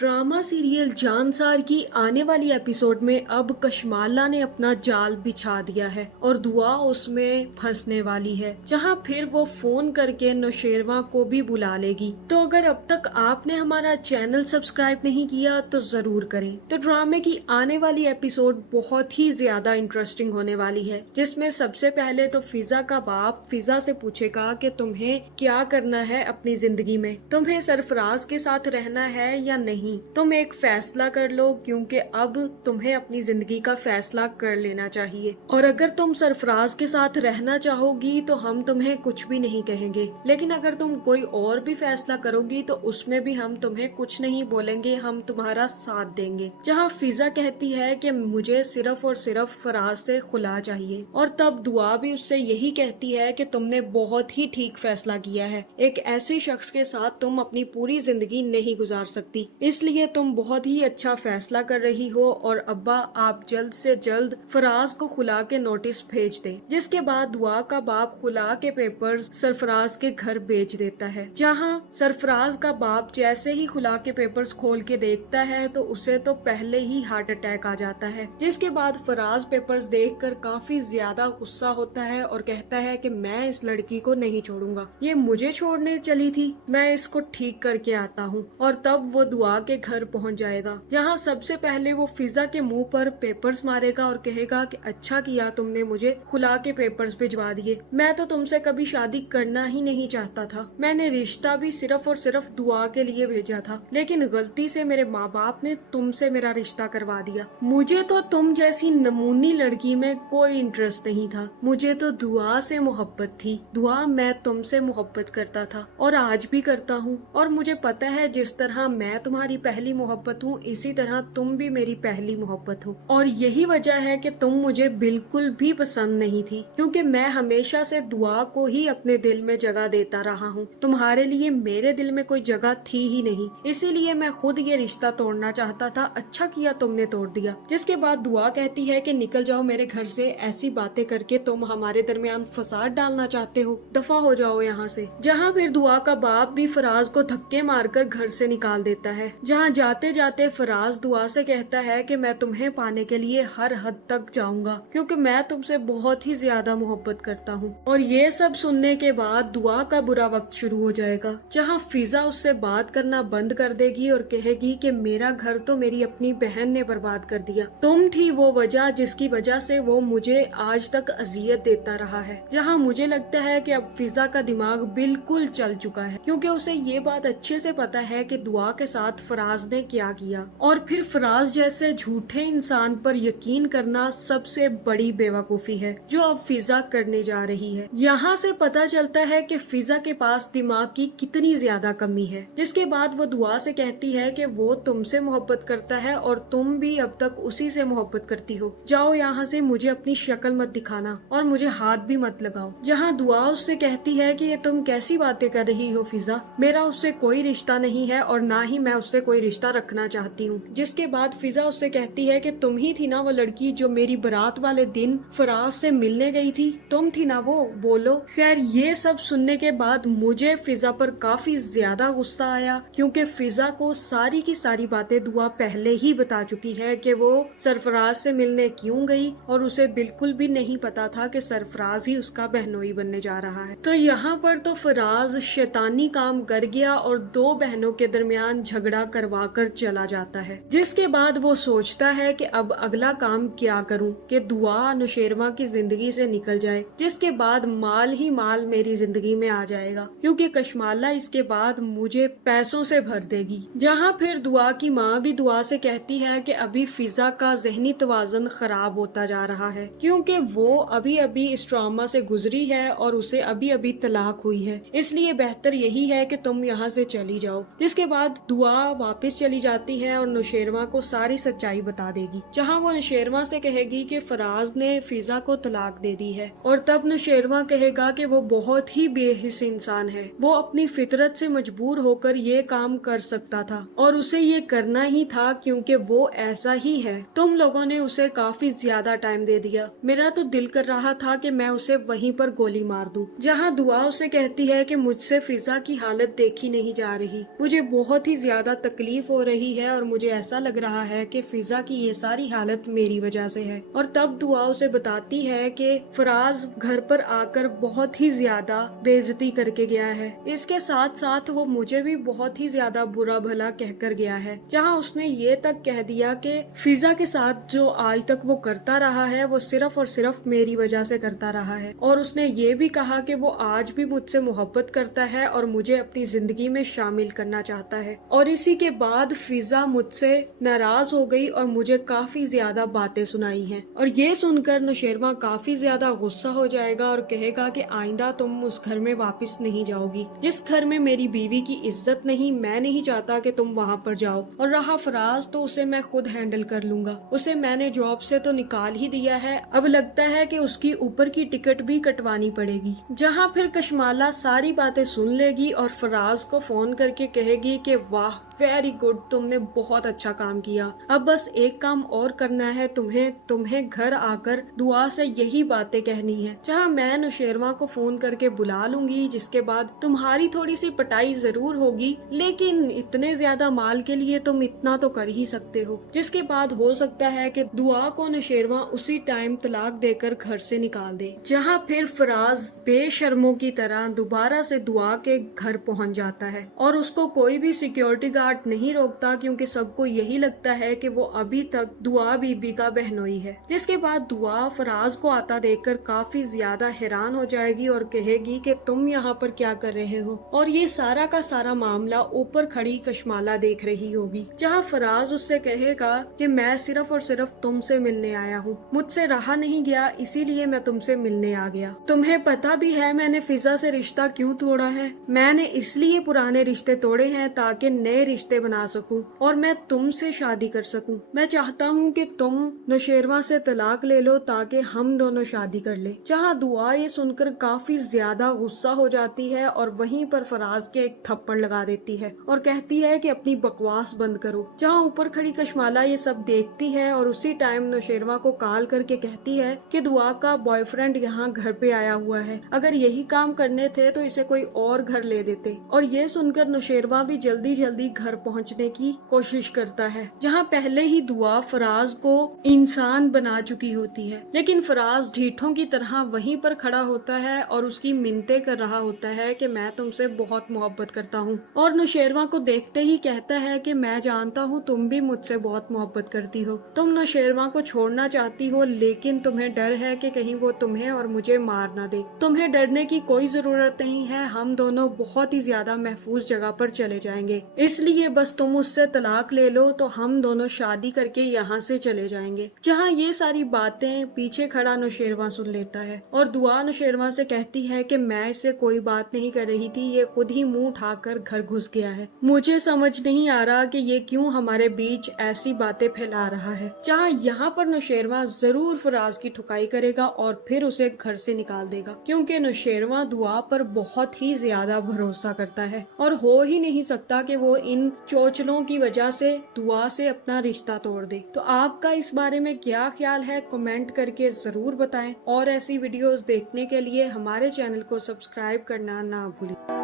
Drama serial Jansar की आने वाली एपिसोड में अब कशमाला ने अपना जाल बिछा दिया है और दुआ उसमें फंसने वाली है, जहां फिर वो फोन करके नौशेरवा को भी बुला लेगी। तो अगर अब तक आपने हमारा चैनल सब्सक्राइब नहीं किया तो जरूर करें। तो ड्रामे की आने वाली एपिसोड बहुत ही ज्यादा इंटरेस्टिंग होने वाली है, जिसमें सबसे पहले तो फिजा का बाप फिजा से पूछेगा कि तुम्हें क्या करना है अपनी जिंदगी में, तुम्हें सरफराज के साथ रहना है या नहीं, तुम एक फैसला कर लो, क्योंकि अब तुम्हें अपनी जिंदगी का फैसला कर लेना चाहिए। और अगर तुम सरफराज के साथ रहना चाहोगी तो हम तुम्हें कुछ भी नहीं कहेंगे, लेकिन अगर तुम कोई और भी फैसला करोगी तो उसमें भी हम तुम्हें कुछ नहीं बोलेंगे, हम तुम्हारा साथ देंगे। जहाँ फिजा कहती है कि मुझे सिर्फ और सिर्फ फराज से खुला चाहिए, और तब दुआ भी उससे यही कहती है कि तुमने बहुत ही ठीक फैसला किया है, एक ऐसे शख्स के साथ तुम अपनी पूरी जिंदगी नहीं गुजार सकती, इसलिए तुम बहुत ही अच्छा फैसला कर रही हो और अब्बा आप जल्द से जल्द फराज को खुला के नोटिस भेज दें। जिसके बाद दुआ का बाप खुला के पेपर्स सरफराज के घर भेज देता है। जहां सरफराज का बाप जैसे ही खुला के पेपर्स खोल के देखता है तो उसे तो पहले ही हार्ट अटैक आ जाता है। जिसके बाद फराज पेपर्स देखकर काफी ज्यादा गुस्सा होता है और कहता है कि मैं इस लड़की को नहीं छोड़ूंगा, ये मुझे छोड़ने चली थी, मैं इसको ठीक करके आता हूँ। और तब वो दुआ के घर पहुंच जाएगा, जहां सबसे पहले वो फिजा के मुंह पर पेपर्स मारेगा और कहेगा कि अच्छा किया तुमने मुझे खुला के पेपर्स भिजवा दिए, मैं तो तुमसे कभी शादी करना ही नहीं चाहता था, मैंने रिश्ता भी सिर्फ और सिर्फ दुआ के लिए भेजा था, लेकिन गलती से मेरे माँ बाप ने तुमसे मेरा रिश्ता करवा दिया। मुझे तो तुम जैसी नमूनी लड़की में कोई इंटरेस्ट नहीं था, मुझे तो दुआ से मोहब्बत थी। दुआ, मैं तुमसे मोहब्बत करता था और आज भी करता हूँ, और मुझे पता है जिस तरह मैं तुम्हारी पहली मोहब्बत हूँ, इसी तरह तुम भी मेरी पहली मोहब्बत हो। और यही वजह है कि तुम मुझे बिल्कुल भी पसंद नहीं थी, क्योंकि मैं हमेशा से दुआ को ही अपने दिल में जगह देता रहा हूँ, तुम्हारे लिए मेरे दिल में कोई जगह थी ही नहीं, इसीलिए मैं खुद ये रिश्ता तोड़ना चाहता था, अच्छा किया तुमने तोड़ दिया। जिसके बाद दुआ कहती है कि निकल जाओ मेरे घर से, ऐसी बातें करके तुम हमारे दरमियान फसाद डालना चाहते हो, दफा हो जाओ यहाँ से। जहाँ फिर दुआ का बाप भी फराज को धक्के मारकर घर से निकाल देता है। जहाँ जाते जाते फराज दुआ से कहता है कि मैं तुम्हें पाने के लिए हर हद तक जाऊंगा, क्योंकि मैं तुमसे बहुत ही ज्यादा मोहब्बत करता हूँ। और ये सब सुनने के बाद दुआ का बुरा वक्त शुरू हो जाएगा, जहाँ फिजा उससे बात करना बंद कर देगी और कहेगी कि मेरा घर तो मेरी अपनी बहन ने बर्बाद कर दिया, तुम थी वो वजह जिसकी वजह से वो मुझे आज तक अजियत देता रहा है। जहाँ मुझे लगता है कि अब फिजा का दिमाग बिल्कुल चल चुका है, क्योंकि उसे ये बात अच्छे से पता है कि दुआ के साथ फराज ने क्या किया, और फिर फराज जैसे झूठे इंसान पर यकीन करना सबसे बड़ी बेवकूफी है जो अब फिजा करने जा रही है। यहाँ से पता चलता है कि फिजा के पास दिमाग की कितनी ज्यादा कमी है। जिसके बाद वो दुआ से कहती है कि वो तुमसे मोहब्बत करता है और तुम भी अब तक उसी से मोहब्बत करती हो, जाओ यहाँ से, मुझे अपनी शक्ल मत दिखाना और मुझे हाथ भी मत लगाओ। जहाँ दुआ उससे कहती है कि ये तुम कैसी बातें कर रही हो फिजा, मेरा उससे कोई रिश्ता नहीं है और ना ही मैं उससे कोई रिश्ता रखना चाहती हूँ। जिसके बाद फिजा उससे कहती है कि तुम ही थी ना वो लड़की जो मेरी बारात वाले दिन फराज से मिलने गई थी, तुम थी ना वो, बोलो। खैर ये सब सुनने के बाद मुझे फिजा पर काफी ज्यादा गुस्सा आया, क्योंकि फिजा को सारी की सारी बातें दुआ पहले ही बता चुकी है कि वो सरफराज से मिलने क्यों गई, और उसे बिल्कुल भी नहीं पता था कि सरफराज ही उसका बहनोई बनने जा रहा है। तो यहाँ पर तो फराज शैतानी काम कर गया और दो बहनों के दरमियान झगड़ा करवा कर चला जाता है। जिसके बाद वो सोचता है कि अब अगला काम क्या करूं कि दुआ नौशेरवा की जिंदगी से निकल जाए, जिसके बाद माल ही माल मेरी जिंदगी में आ जाएगा, क्योंकि कशमाला इसके बाद मुझे पैसों से भर देगी। जहाँ फिर दुआ की माँ भी दुआ से कहती है कि अभी फिजा का जहनी तवाज़ुन खराब होता जा रहा है, क्योंकि वो अभी अभी इस ट्रॉमा से गुजरी है और उसे अभी अभी तलाक हुई है, इसलिए बेहतर यही है कि तुम यहाँ से चली जाओ। जिसके बाद दुआ वापस चली जाती है और नौशेरवा को सारी सच्चाई बता देगी, जहाँ वो नौशेरवा से कहेगी कि फराज ने फिजा को तलाक दे दी है, और तब नौशेरवा कहेगा कि वो बहुत ही बेहिस इंसान है, वो अपनी फितरत से मजबूर होकर ये काम कर सकता था और उसे ये करना ही था, क्योंकि वो ऐसा ही है, तुम लोगों ने उसे काफी ज्यादा टाइम दे दिया, मेरा तो दिल कर रहा था कि मैं उसे वहीं पर गोली मार दूं। जहाँ दुआ उसे कहती है कि मुझसे फिजा की हालत देखी नहीं जा रही, मुझे बहुत ही ज्यादा तकलीफ हो रही है और मुझे ऐसा लग रहा है कि फिजा की ये सारी हालत मेरी वजह से है। और तब दुआ उसे बताती है कि फराज घर पर आकर बहुत ही ज्यादा बेइज्जती करके गया है। इसके साथ साथ वो मुझे भी बहुत ही ज्यादा बुरा भला कहकर गया है, जहाँ उसने ये तक कह दिया कि फिजा के साथ जो आज तक वो करता रहा है वो सिर्फ और सिर्फ मेरी वजह से करता रहा है। और उसने ये भी कहा कि वो आज भी मुझसे मोहब्बत करता है और मुझे अपनी जिंदगी में शामिल करना चाहता है। और इसी के बाद फिजा मुझसे नाराज हो गई और मुझे काफी ज्यादा बातें सुनाई हैं। और ये सुनकर नौशेरवा काफी ज्यादा गुस्सा हो जाएगा और कहेगा कि आइंदा तुम उस घर में वापस नहीं जाओगी। जिस घर में मेरी बीवी की इज्जत नहीं, मैं नहीं चाहता कि तुम वहाँ पर जाओ। और रहा फराज तो उसे मैं खुद हैंडल कर लूंगा। उसे मैंने जॉब से तो निकाल ही दिया है, अब लगता है कि उसकी ऊपर की टिकट भी कटवानी पड़ेगी। जहाँ फिर कशमाला सारी बातें सुन लेगी और फराज को फोन करके कहेगी कि वाह वेरी गुड, तुमने बहुत अच्छा काम किया। अब बस एक काम और करना है तुम्हें घर आकर दुआ से यही बातें कहनी है। जहाँ मैं नौशेरवा को फोन करके बुला लूंगी, जिसके बाद तुम्हारी थोड़ी सी पटाई जरूर होगी, लेकिन इतने ज्यादा माल के लिए तुम इतना तो कर ही सकते हो। जिसके बाद हो सकता है कि दुआ को नौशेरवा उसी टाइम तलाक देकर घर से निकाल दे। जहाँ फिर फराज बेशर्मों की तरह दोबारा से दुआ के घर पहुँच जाता है और उसको कोई भी सिक्योरिटी गार्ड नहीं रोकता, क्योंकि सबको यही लगता है कि वो अभी तक दुआ बीबी का बहनोई है। जिसके बाद दुआ फराज को आता देखकर काफी ज्यादा हैरान हो जाएगी और कहेगी कि तुम यहाँ पर क्या कर रहे हो। और ये सारा का सारा मामला ऊपर खड़ी कशमाला देख रही होगी, जहाँ फराज उससे कहेगा कि मैं सिर्फ और सिर्फ तुमसे मिलने आया हूँ, मुझसे रहा नहीं गया, इसीलिए मैं तुमसे मिलने आ गया। तुम्हें पता भी है मैंने फिजा से रिश्ता क्यों तोड़ा है? मैंने इसलिए पुराने रिश्ते तोड़े हैं ताकि नए रिश्ते बना सकूं और मैं तुमसे शादी कर सकूं। मैं चाहता हूं कि तुम नौशेरवा से तलाक ले लो ताकि हम दोनों शादी कर ले। जहां दुआ ये सुनकर काफी ज्यादा गुस्सा हो जाती है और वहीं पर फराज के एक थप्पड़ लगा देती है और कहती है कि अपनी बकवास बंद करो। जहां ऊपर खड़ी कशमाला ये सब देखती है और उसी टाइम नौशेरवा को कॉल करके कहती है कि दुआ का बॉयफ्रेंड यहाँ घर पे आया हुआ है, अगर यही काम करने थे तो इसे कोई और घर ले देते। और ये सुनकर नौशेरवा भी जल्दी जल्दी घर पहुंचने की कोशिश करता है, जहां पहले ही दुआ फराज को इंसान बना चुकी होती है। लेकिन फराज ढीठों की तरह वहीं पर खड़ा होता है और उसकी मिन्नतें कर रहा होता है कि मैं तुमसे बहुत मोहब्बत करता हूँ। और नौशेरवा को देखते ही कहता है कि मैं जानता हूँ तुम भी मुझसे बहुत मोहब्बत करती हो, तुम नौशेरवा को छोड़ना चाहती हो, लेकिन तुम्हें डर है कि कहीं वो तुम्हें और मुझे मार ना दे। तुम्हें डरने की कोई जरूरत नहीं है, हम दोनों बहुत ही ज्यादा महफूज जगह पर चले जाएंगे, इसलिए बस तुम उससे तलाक ले लो तो हम दोनों शादी करके यहाँ से चले जाएंगे। जहाँ ये सारी बातें पीछे खड़ा नौशेरवा सुन लेता है और दुआ नौशेरवा से कहती है कि मैं इससे कोई बात नहीं कर रही थी, ये खुद ही मुंह उठाकर घर घुस गया है। मुझे समझ नहीं आ रहा कि ये क्यों हमारे बीच ऐसी बातें फैला रहा है। जहाँ यहाँ पर नौशेरवा जरूर फराज की ठुकाई करेगा और फिर उसे घर से निकाल देगा, क्योंकि नौशेरवा दुआ पर बहुत ही ज्यादा भरोसा करता है और हो ही नहीं सकता कि वो इन चोचलों की वजह से दुआ से अपना रिश्ता तोड़ दे। तो आपका इस बारे में क्या ख्याल है, कमेंट करके जरूर बताएं और ऐसी वीडियोस देखने के लिए हमारे चैनल को सब्सक्राइब करना ना भूलें।